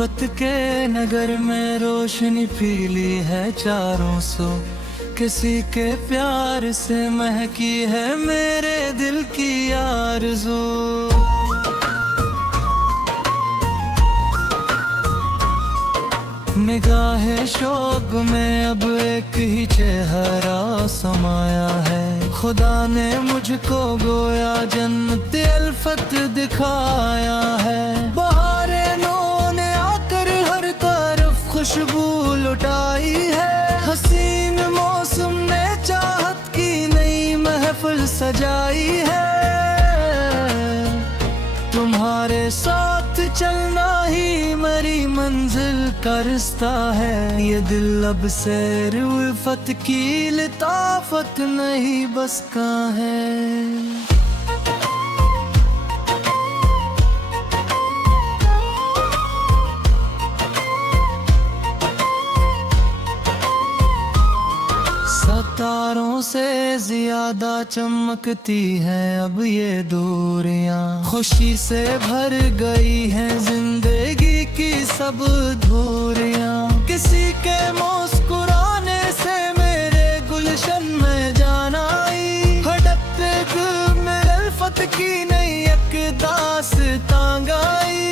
मोहब्बत के नगर में रोशनी पीली है चारों सौ, किसी के प्यार से महकी है मेरे दिल की आरज़ू। निगाहे शौक में अब एक ही चेहरा समाया है, खुदा ने मुझको गोया जन्नत अल्फत दिखाया है। बहारे नो ने आकर हर तरफ खुशबू लुटाई है, हसीन मौसम ने चाहत की नई महफिल सजाई है। तुम्हारे साथ चलना ही मेरी मंजिल का रिश्ता है, ये दिल अब से उल्फत की लताफत नहीं बस का है। सितारों से ज्यादा चमकती हैं अब ये दूरियां, खुशी से भर गई हैं जिंदगी की सब धूरियां। किसी के मुस्कुराने से मेरे गुलशन में जान आई, हड़पते दिल में अल्फत की नई एक दास्तां गाई।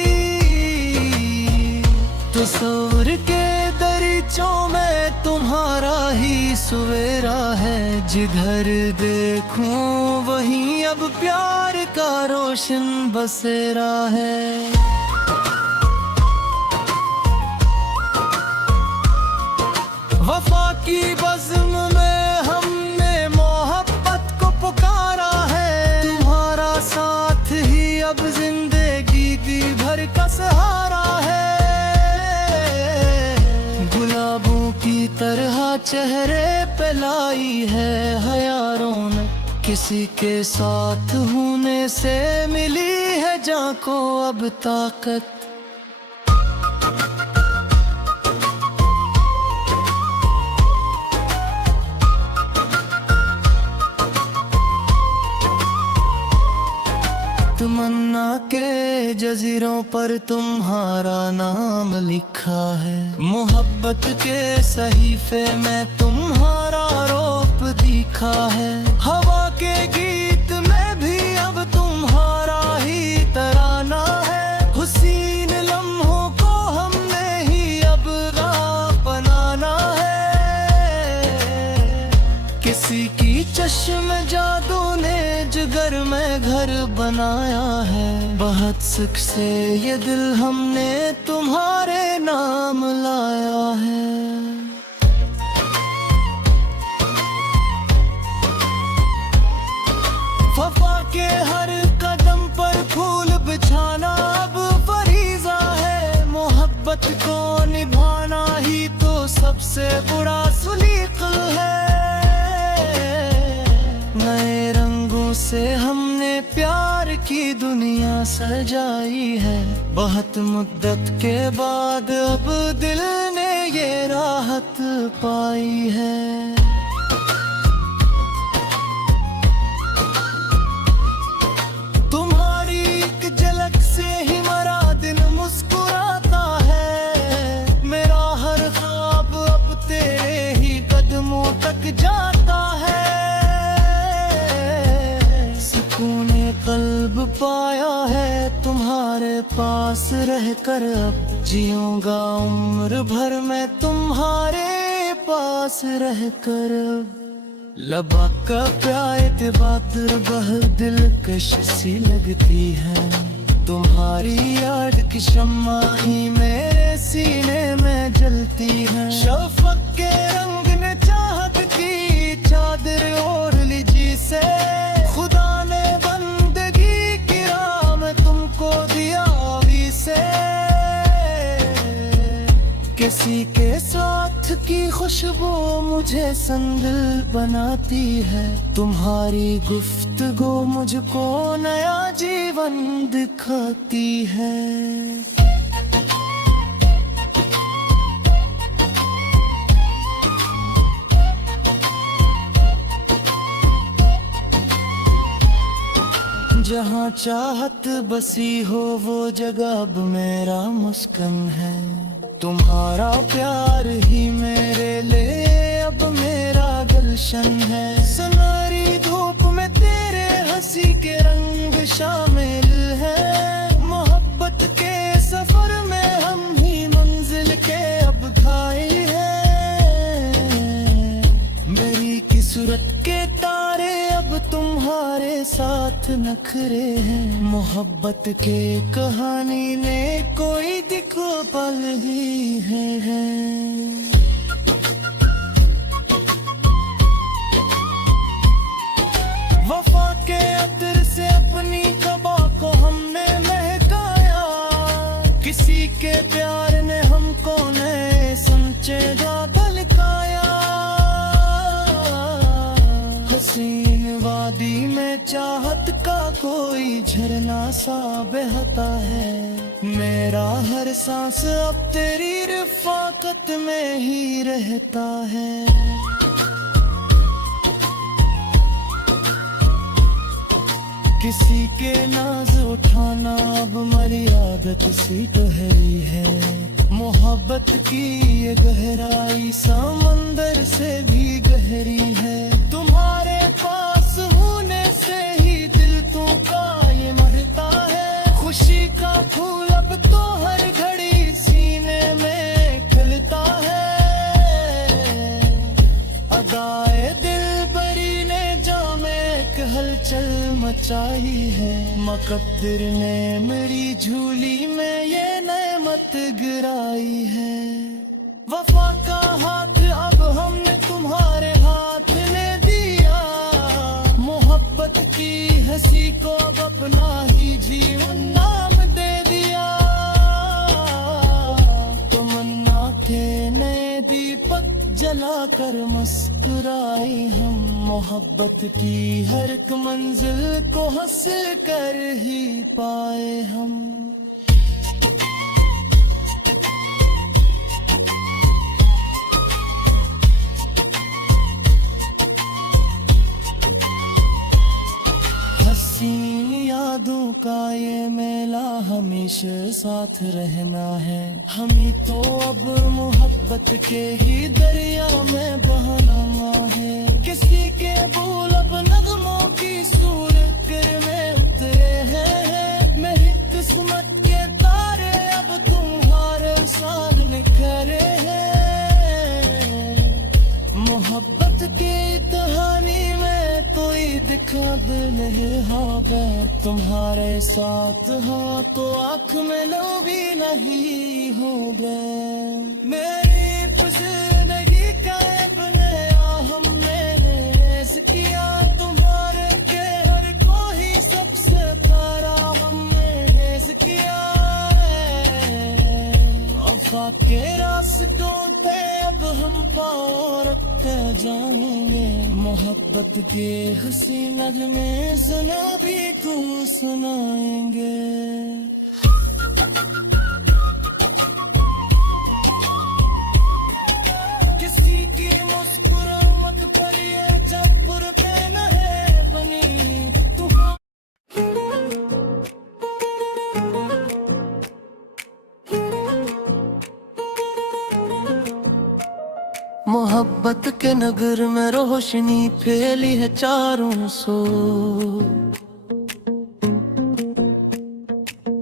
तस्वीर के दरीचों में तुम्हारा ही सवेरा है, जिधर देखूं वहीं अब प्यार का रोशन बसेरा है। वफा की बज़्म में हमने मोहब्बत को पुकारा है, तुम्हारा साथ ही अब जिंदगी की भर का सहारा है। गुलाबों की तरह चेहरे पे लाई है हयारों ने, किसी के साथ होने से मिली है जान को अब ताकत। तमन्ना के जजीरों पर तुम्हारा नाम लिखा है, मोहब्बत के सहीफे में तुम्हारा रूप दिखा है। हवा के गीत में भी अब तुम्हारा ही तराना है, हुसीन लम्हों को हमने ही अब राह बनाना है। किसी की चश्म जादू ने जिगर में घर बनाया है, बहुत सुख से ये दिल हमने तुम्हारे नाम लाया है। वफा के हर कदम पर फूल बिछाना अब फरीज़ा है, मोहब्बत को निभाना ही तो सबसे बुरा सुलीक़ है। नए रंगों से हमने प्यार की दुनिया सजाई है, बहुत मुद्दत के बाद अब दिल ने ये राहत पाई है। तुम्हारी एक झलक से ही मेरा दिन मुस्कुराता है, मेरा हर ख्वाब अब तेरे ही कदमों तक जाता है। कल्ब पाया है तुम्हारे पास रहकर, अब जीऊंगा उम्र भर मैं तुम्हारे पास रहकर। लबक का प्यायत बादर बह दिलकश सी लगती है, तुम्हारी याद की शम्मा ही मेरे सीने में जलती है। शफ़क़ के रंग ने चाहत की चादर ओढ़ ली जिसे, खुदा ने किसी के साथ की खुशबू मुझे संदिल बनाती है, तुम्हारी गुफ्तगू मुझको नया जीवन दिखाती है। जहाँ चाहत बसी हो वो जगह अब मेरा मुस्कन है। तुम्हारा प्यार ही मेरे लिए अब मेरा गुलशन है। सुनहरी धूप में तेरे हंसी के रंग शामिल है। मोहब्बत के सफर में हम ही मंजिल के अब खाई है। मेरी किस्मत के तारे अब तुम्हारे साथ नखरे हैं। मोहब्बत के कहानी ने कोई दिखो पल ही है। वफा के अतर से अपनी कबा को हमने महकाया। किसी के प्यार ने हमको नए समझे धलकाया। हसीन वादी में चाहत का कोई झरना सा बहता है। मेरा हर सांस अब तेरी रफ़ाकत में ही रहता है। किसी के नाज उठाना अब मर्यादत सी गहरी है। मोहब्बत की ये गहराई समंदर से भी गहरी है। तुम्हारे पास होने से ही दिल तुमका ये मरता है। खुशी का फूल अब तो हर घड़ी सीने में खिलता है। अदाए दिल बरी ने जामे एक हलचल मचाई है। मुकद्दर ने मेरी झूली में ये नेमत गिराई है। वफा का हाथ अब हमने तुम्हारे हाथ में दिया। मोहब्बत की हंसी को अब अपना ही जीवन नाम दे दिया। तमन्ना थे नए दीपक जलाकर मुस्कुराए हम। मोहब्बत की हर एक मंजिल को हासिल कर ही पाए हम। हसीन यादों का ये मेला हमेशा साथ रहना है। हमें तो अब मोहब्बत के ही दरिया में बहना है। किसी के बोल अब नगमों की सूरत में उतरे हैं। मेरी किस्मत के तारे अब तुम्हारे साथ निखरे हैं। मोहब्बत की कहानी में कोई दिखा नहीं हाँ मैं तुम्हारे साथ हाँ तो आँख में लो भी नहीं हो गए। मेरी जिंदगी का अपने हमने किया। तुम्हारे के हर को ही सबसे प्यारा हमने किया। वफा के रास्तों पे अब हम पाँव रखते जाएंगे। मोहब्बत के हंसी नगमे सुना भी को सुनाएंगे। किसी की मुस्कुराहट पर ये जब पुरपैन है बनी। मोहब्बत के नगर में रोशनी फैली है चारों सो।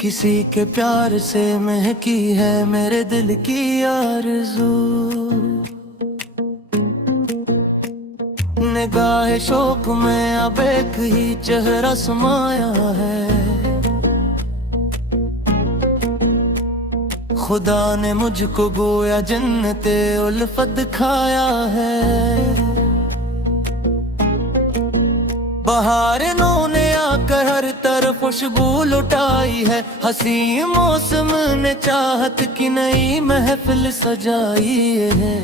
किसी के प्यार से महकी है मेरे दिल की आरज़ू। निगाह शौक में अब एक ही चेहरा समाया है। खुदा ने मुझको गोया जन्नते उल्फत दिखाया है। बहारों ने आकर हर तरफ खुशबू लुटाई है। हंसी मौसम ने चाहत की नई महफिल सजाई है।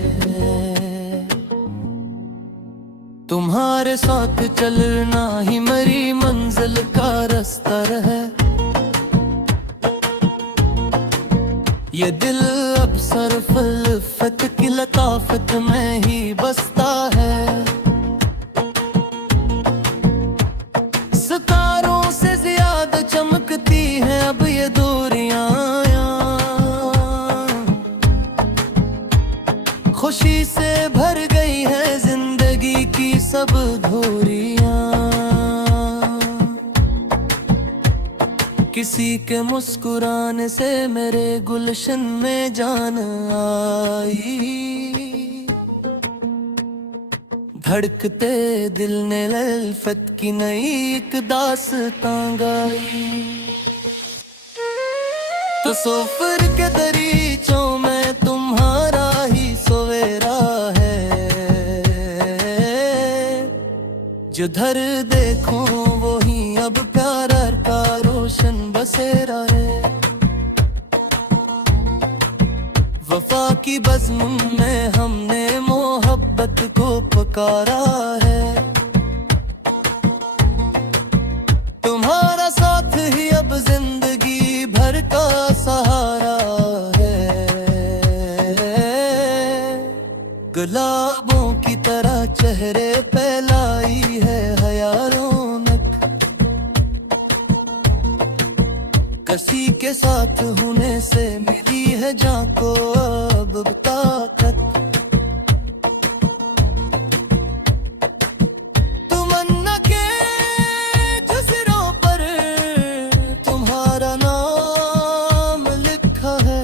तुम्हारे साथ चलना ही मेरी मंजिल का रास्ता है। ये दिल अब सरफ उल्फत की लताफत में ही बसता है। सितारों से ज़्यादा खुशी से भर गई है जिंदगी की सब धोरियां। किसी के मुस्कुराने से मेरे गुलशन में जान आई। धड़कते दिल ने उल्फत की नई एक दास्तां गाई। तसव्वुर के दरीचों में तुम्हारा ही सवेरा है। जिधर देखूं वही अब प्यार का रोशन बसेरा है। वफा की बज़्म में हमने मोहब्बत को पुकारा है। तुम्हारा साथ ही अब जिंदगी भर का सहारा है। गुलाबों की तरह चेहरे पे लाई है हया रौनक। किसी के साथ होने से मिली है जान को अब ताकत। तमन्ना के जज़ीरों पर तुम्हारा नाम लिखा है।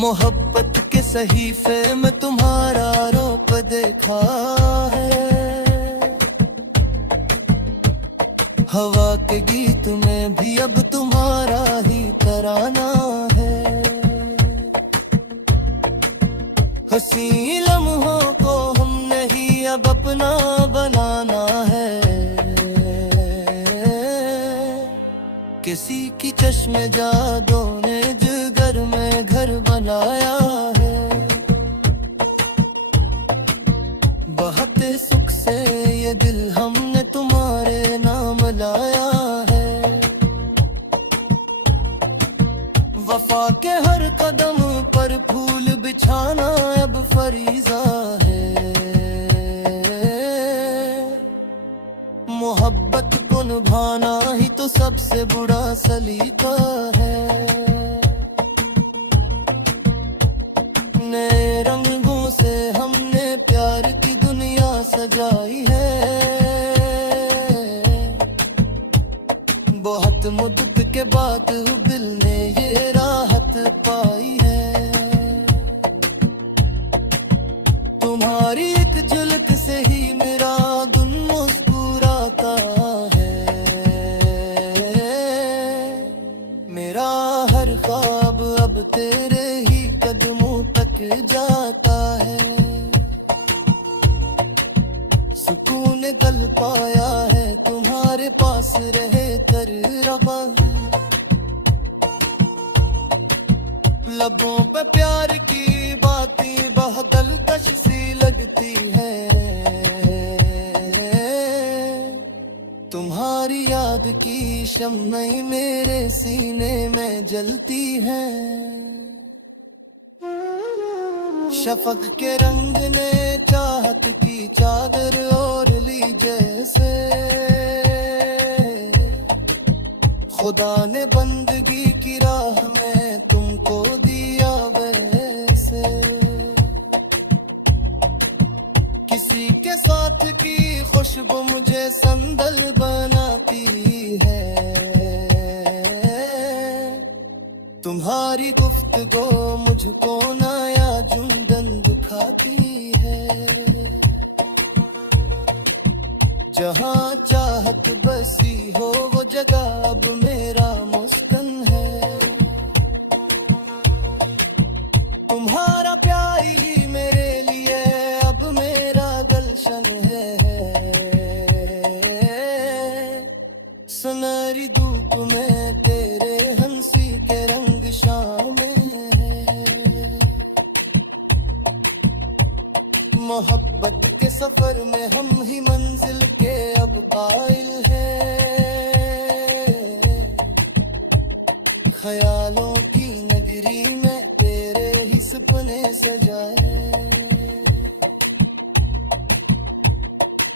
मोहब्बत के सहीफे में तुम्हारा रूप देखा है। हवा के गीत में भी अब तुम्हारा ही तराना है। हंसी लम्हों को हमने ही अब अपना बनाना है। किसी की चश्मे जादों ने जिगर में घर बनाया है। बहते सुख से ये दिल हमने तुम्हारे नाम लाया है। वफा के हर कदम पर फूल बिछाना अब फरीज़ा है। मोहब्बत को निभाना ही तो सबसे बुरा सलीका है। नए रंगों से हमने प्यार की दुनिया सजाई है। बहुत मुद्दत के बाद दिल ने ये राहत पाई है। तुम्हारी एक झलक से ही मेरा दिन मुस्कुराता है। मेरा हर ख्वाब अब तेरे ही कदमों तक जाता है। सुकून कल पाया है तुम्हारे पास रहे कर रवा। लबों पे प्यार की बातें बहकल कश सी लगती है। तुम्हारी याद की शम्में मेरे सीने में जलती है। शफक के रंग ने चाहत की चादर ओढ़ ली जैसे। खुदा ने बंदगी की राह में तुमको दिया वैसे। किसी के साथ की खुशबू मुझे संदल बनाती है। तुम्हारी गुफ्तगू मुझको नया जुंदन दिखाती है। जहाँ चाहत बसी हो वो जगह अब मेरा मुस्कन है। तुम्हारा प्यार ही मेरे लिए अब मेरा गलशन है। सुनहरी धूप में तेरे हंसी के रंग शामिल है। मोहब्बत के सफर में हम ही मंजिल के अब कायल हैं। ख्यालों की नगरी में तेरे ही सपने सजाए।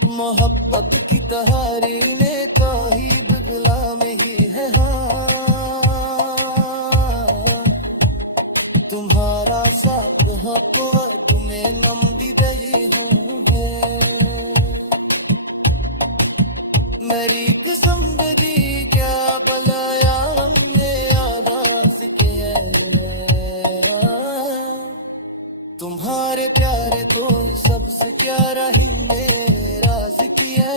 मोहब्बत की तहारी ने काही बदला में ही है हाँ। तुम्हारा साथ हको तुम्हें नमदी दही होंगे मेरी कसम दी क्या बलाया हमने आवाज के तुम्हारे प्यारे को सबसे प्यारा हिंदे राज किया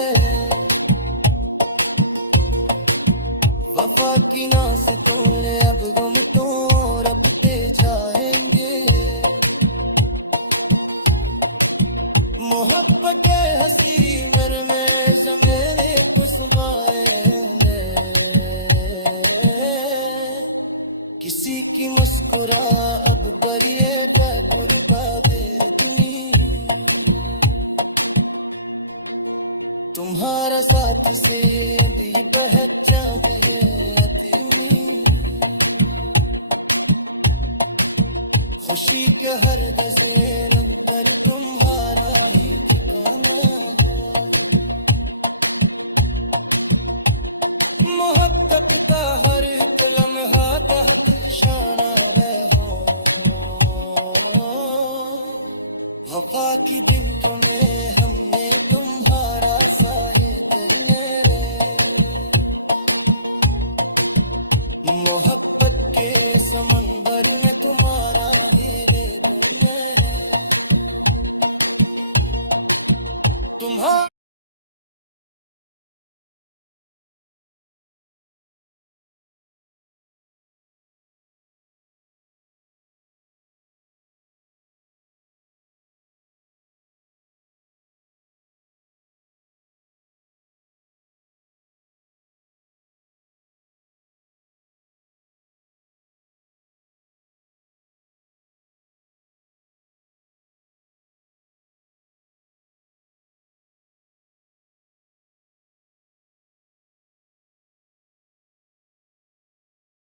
वफा की ना से तोड़े अब गम तो रबते जाएंगे मोहब्बत के हंसी मेरे में जमेरे को समाएंगे किसी की मुस्कुरा अब बरिए का कुर्बा बेर तुम्हारा साथ से अभी बहक जाते हैं खुशी के हर दसे रंग पर तुम्हारा ही ठिकाना है मोहब्बत का हर लम्हा तहत निशाना रहो वफा की दिलों में हमने तुम्हारा साए करने रे मोहब्बत